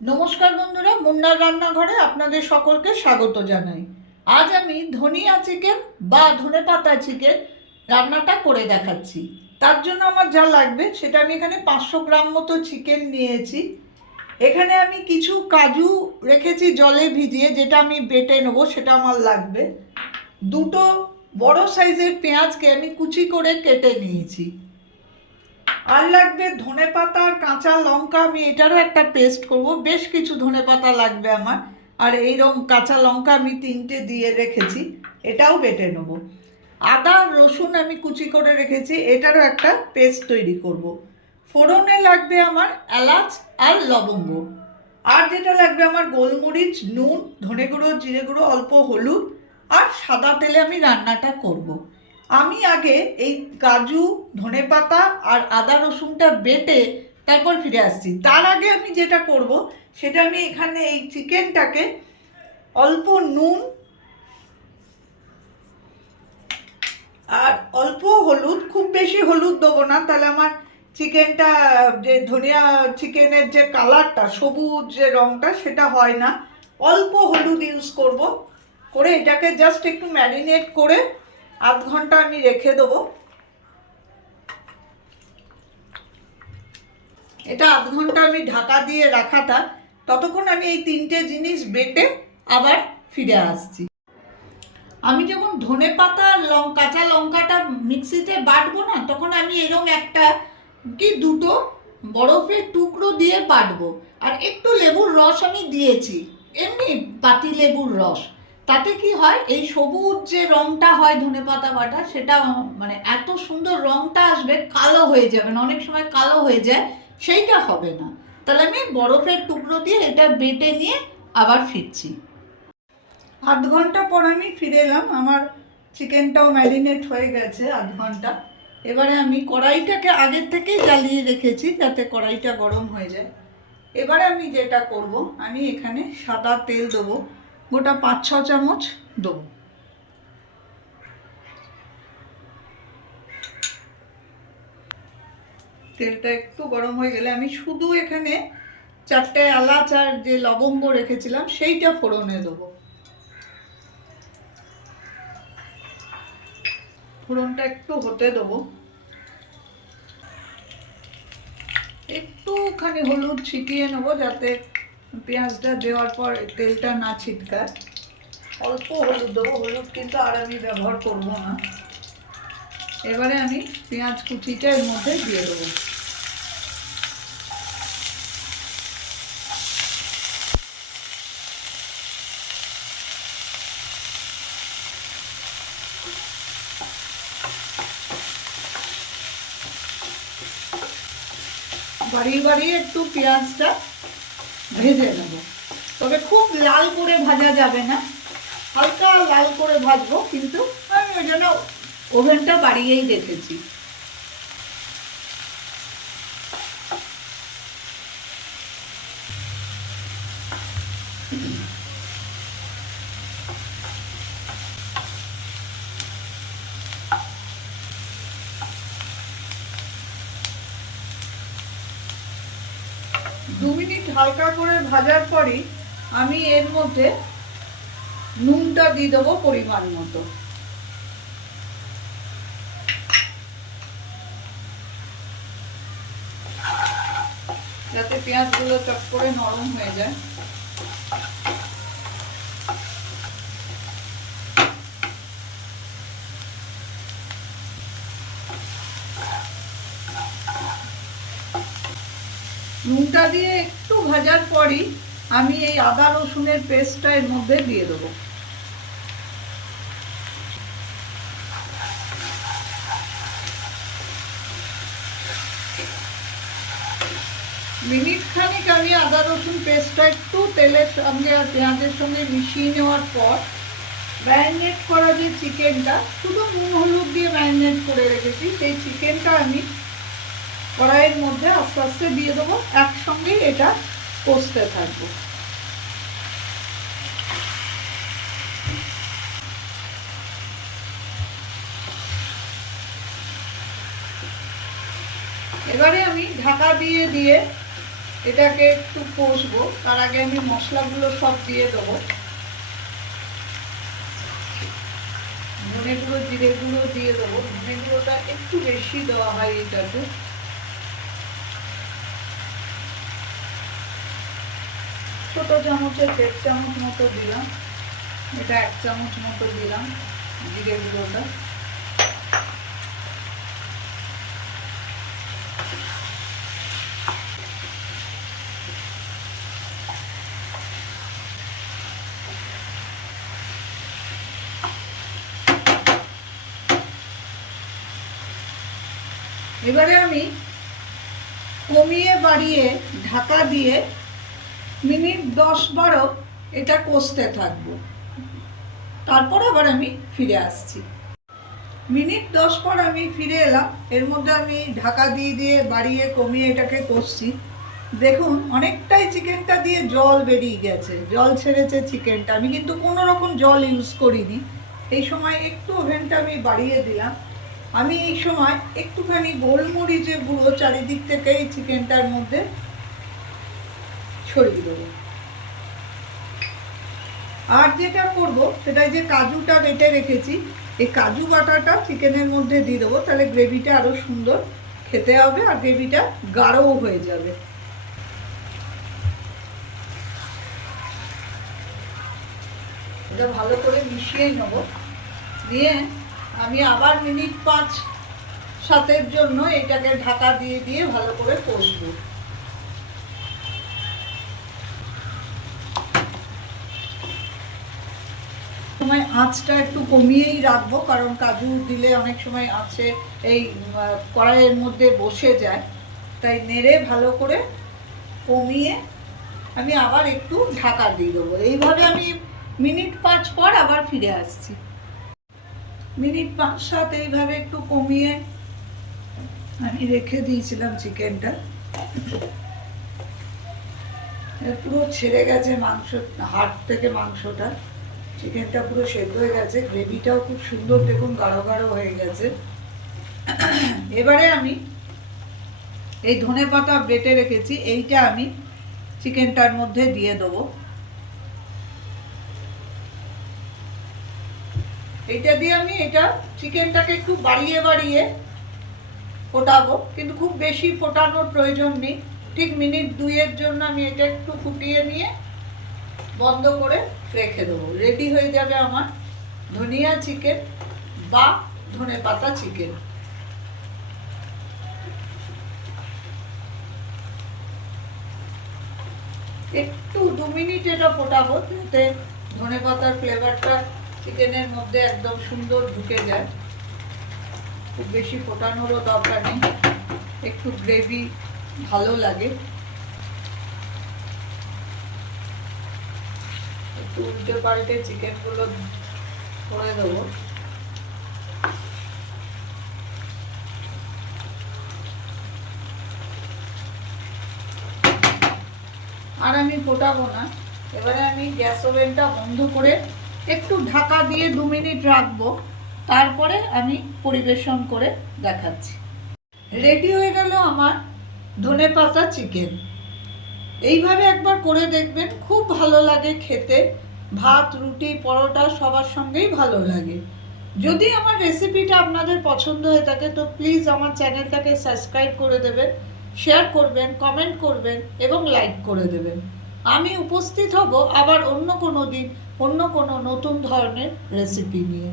নমস্কার বন্ধুরা, মুন্নার রান্নাঘরে আপনাদের সকলকে স্বাগত জানাই। আজ আমি ধনিয়া চিকেন বা ধনেপাতা চিকেন রান্নাটা করে দেখাচ্ছি। তার জন্য আমার যা লাগবে সেটা আমি এখানে 500 গ্রাম মতো চিকেন নিয়েছি। এখানে আমি কিছু কাজু রেখেছি জলে ভিজিয়ে, যেটা আমি বেটে নেবো, সেটা আমার লাগবে। দুটো বড় সাইজের পেঁয়াজকে আমি কুচি করে কেটে নিয়েছি। আর লাগবে ধনেপাতা আর কাঁচা লঙ্কা, আমি এটারও একটা পেস্ট করব। বেশ কিছু ধনেপাতা লাগবে আমার। আর এইরকম কাঁচা লঙ্কা আমি 3টে দিয়ে রেখেছি, এটাও বেটে নেব। আদা রসুন আমি কুচি করে রেখেছি, এটারও একটা পেস্ট তৈরি করব। ফোড়নে লাগবে আমার এলাচ আর লবঙ্গ। আর যেটা লাগবে আমার গোলমরিচ, নুন, ধনে গুঁড়ো, জিরে গুঁড়ো, অল্প হলুদ আর সাদা তেলে আমি রান্নাটা করব। আমি আগে এই কাজু, ধনেপাতা আর আদা রসুনটা বেটে তারপর ফিরে আসছি। তার আগে আমি যেটা করব সেটা, আমি এখানে এই চিকেনটাকে অল্প নুন আর অল্প হলুদ, খুব বেশি হলুদ দেবো না, তাহলে আমার চিকেনটা, যে ধনিয়া চিকেনের যে কালারটা, সবুজ যে রঙটা, সেটা হয় না। অল্প হলুদ ইউজ করব, করে এটাকে জাস্ট একটু ম্যারিনেট করে আধ ঘন্টা আমি রেখে দেবো। এটা আধ ঘন্টা আমি ঢাকা দিয়ে রাখাটা, ততক্ষণ আমি এই 3টে জিনিস বেটে আবার ফিরে আসছি। আমি যখন ধনেপাতা আর কাঁচা লঙ্কাটা মিক্সিতে বাটবো না, তখন আমি এরকম একটা কি দুটো বরফের টুকরো দিয়ে বাটবো। আর একটু লেবুর রস আমি দিয়েছি, এমনি পাতি লেবুর রস। তাতে কি হয়, এই সবুজ যে রঙটা হয় ধনেপাতা বাটা, সেটা মানে এত সুন্দর রঙটা আসবে, কালো হয়ে যাবে না, অনেক সময় কালো হয়ে যায়, সেইটা হবে না। তাহলে আমি বরফের টুকরো দিয়ে এটা বেটে নিয়ে আবার ফিরছি। আধ ঘন্টা পর আমি ফিরে এলাম, আমার চিকেনটাও ম্যারিনেট হয়ে গেছে আধ ঘন্টা। এবারে আমি কড়াইটাকে আগের থেকেই জ্বালিয়ে রেখেছি যাতে কড়াইটা গরম হয়ে যায়। এবারে আমি যেটা করব, আমি এখানে সাদা তেল দেবো, গোটা 5-6 চামচ দেবো। তেলটা একটু গরম হয়ে গেলে আমি শুধু এখানে 4টে এলাচ আর যে লবঙ্গ রেখেছিলাম সেইটা ফোড়নে দেবো। ফোড়নটা একটু হতে দেবো। একটুখানি হলুদ ছিটিয়ে নেবো যাতে পেঁয়াজটা দেওয়ার পর তেলটা না ছিটকায়। অল্প হলুদ দেবো, হলুদ কিন্তু আর আমি ব্যবহার করবো না। এবারে আমি পেঁয়াজ কুচিটা এর মধ্যে দিয়ে দেবো। বাড়িয়ে বাড়িয়ে একটু পেঁয়াজটা ভেজে নেব, তবে খুব লাল করে ভাজা যাবে না, হালকা লাল করে ভাজবো, কিন্তু আমি ওই জন্য ওভেনটা বাড়িয়েই রেখেছি। 2 মিনিট হালকা করে ভাজার পরই আমি এর মধ্যে নুনটা দিয়ে দেবো পরিমাণ মতো। যাতে পেঁয়াজগুলো চট করে নরম হয়ে যায়। নুনটা দিয়ে একটু ভাজার পরই আমি এই আদা রসুনের পেস্টটা এর মধ্যে দিয়ে দেবো। মিনিট খানিক আমি আদা রসুন পেস্টটা একটু তেলের সঙ্গে আর পেঁয়াজের সঙ্গে মিশিয়ে নেওয়ার পর, ম্যারিনেট করা যে চিকেনটা, শুধু নুন হলুদ দিয়ে ম্যারিনেট করে রেখেছি, সেই চিকেনটা আমি কড়াইয়ের মধ্যে আস্তে আস্তে দিয়ে দেবো। একসঙ্গেই এটা কষতে থাকবো। এবারে আমি ঢাকা দিয়ে দিয়ে এটাকে একটু কষবো। তার আগে আমি মশলাগুলো সব দিয়ে দেবো। ধনে গুঁড়ো, জিরে গুঁড়ো দিয়ে দেবো। ধনে গুঁড়োটা একটু বেশি দেওয়া হয় এটাতে। ছোট চামচের 1.5 চামচ মতো দিলাম। এটা 1 চামচ মতো দিলাম জিরে গুঁড়োটা। এবারে আমি কমিয়ে বাড়িয়ে ঢাকা দিয়ে মিনিট 10-12 এটা কষতে থাকবো। তারপর আবার আমি ফিরে আসছি। মিনিট 10 পর আমি ফিরে এলাম। এর মধ্যে আমি ঢাকা দিয়ে দিয়ে বাড়িয়ে কমিয়ে এটাকে কষছি। দেখুন অনেকটাই চিকেনটা দিয়ে জল বেরিয়ে গেছে, জল ছেড়েছে চিকেনটা। আমি কিন্তু কোনো রকম জল ইউজ করিনি। এই সময় একটু ওভেনটা আমি বাড়িয়ে দিলাম। আমি এই সময় একটুখানি গোলমরিচের গুঁড়ো চারিদিক থেকে এই চিকেনটার মধ্যে ছড়িয়ে দেবো। আর যেটা করব সেটা যে কাজুটা বেটে রেখেছি, এই কাজু বাটাটা চিকেনের মধ্যে দিয়ে দেবো। তাহলে গ্রেভিটা আরও সুন্দর খেতে হবে আর গ্রেভিটা গাঢ়ও হয়ে যাবে। এটা ভালো করে মিশিয়ে নেব। নিয়ে আমি আবার মিনিট 5-7 জন্য এটাকে ঢাকা দিয়ে দিয়ে ভালো করে কষবো। সময় আঁচটা একটু কমিয়েই রাখবো, কারণ কাজু দিলে অনেক সময় আঁচে এই কড়াইয়ের মধ্যে বসে যায়। তাই নেড়ে ভালো করে কমিয়ে আমি আবার একটু ঢাকা দিয়ে দেবো। এইভাবে আমি মিনিট 5 পর আবার ফিরে আসছি। মিনিট 5-7 এইভাবে একটু কমিয়ে আমি রেখে দিয়েছিলাম চিকেনটা। পুরো ছেড়ে গেছে মাংস, হাড় থেকে মাংসটা। চিকেনটা পুরো সেদ্ধ হয়ে গেছে, গ্রেভিটাও খুব সুন্দর দেখুন গাঢ় গাঢ় হয়ে গেছে। এবারে আমি এই ধনেপাতা বেটে রেখেছি, এইটা আমি চিকেনটার মধ্যে দিয়ে দেবো। এইটা দিয়ে আমি এটা চিকেনটাকে একটু বাড়িয়ে বাড়িয়ে ফোটাবো, কিন্তু খুব বেশি ফোটানোর প্রয়োজন নেই। ঠিক মিনিট 2-এর জন্য আমি এটা একটু ফুটিয়ে নিয়ে বন্ধ করে রেখে দেবো। রেডি হয়ে যাবে আমার ধনিয়া চিকেন বা ধনেপাতা চিকেন। একটু 2 মিনিট এটা ফোটাবো, যাতে ধনেপাতার ফ্লেভারটা চিকেনের মধ্যে একদম সুন্দর ঢুকে যায়। খুব বেশি ফোটানোরও দরকার নেই, একটু গ্রেভি ভালো লাগে। একটু উল্টে পাল্টে চিকেনগুলো করে দেবো। আর আমি ফোটাবো না। এবারে আমি গ্যাস ওভেনটা বন্ধ করে একটু ঢাকা দিয়ে 2 মিনিট রাখবো। তারপরে আমি পরিবেশন করে দেখাচ্ছি। রেডি হয়ে গেল আমার ধনেপাতা চিকেন। এইভাবে একবার করে দেখবেন, খুব ভালো লাগে খেতে। ভাত, রুটি, পরোটা সবার সঙ্গেই ভালো লাগে। যদি আমার রেসিপিটা আপনাদের পছন্দ হয়ে থাকে তো প্লিজ আমার চ্যানেলটাকে সাবস্ক্রাইব করে দেবেন, শেয়ার করবেন, কমেন্ট করবেন এবং লাইক করে দেবেন। আমি উপস্থিত হব আবার অন্য কোনো দিন অন্য কোনো নতুন ধরনের রেসিপি নিয়ে।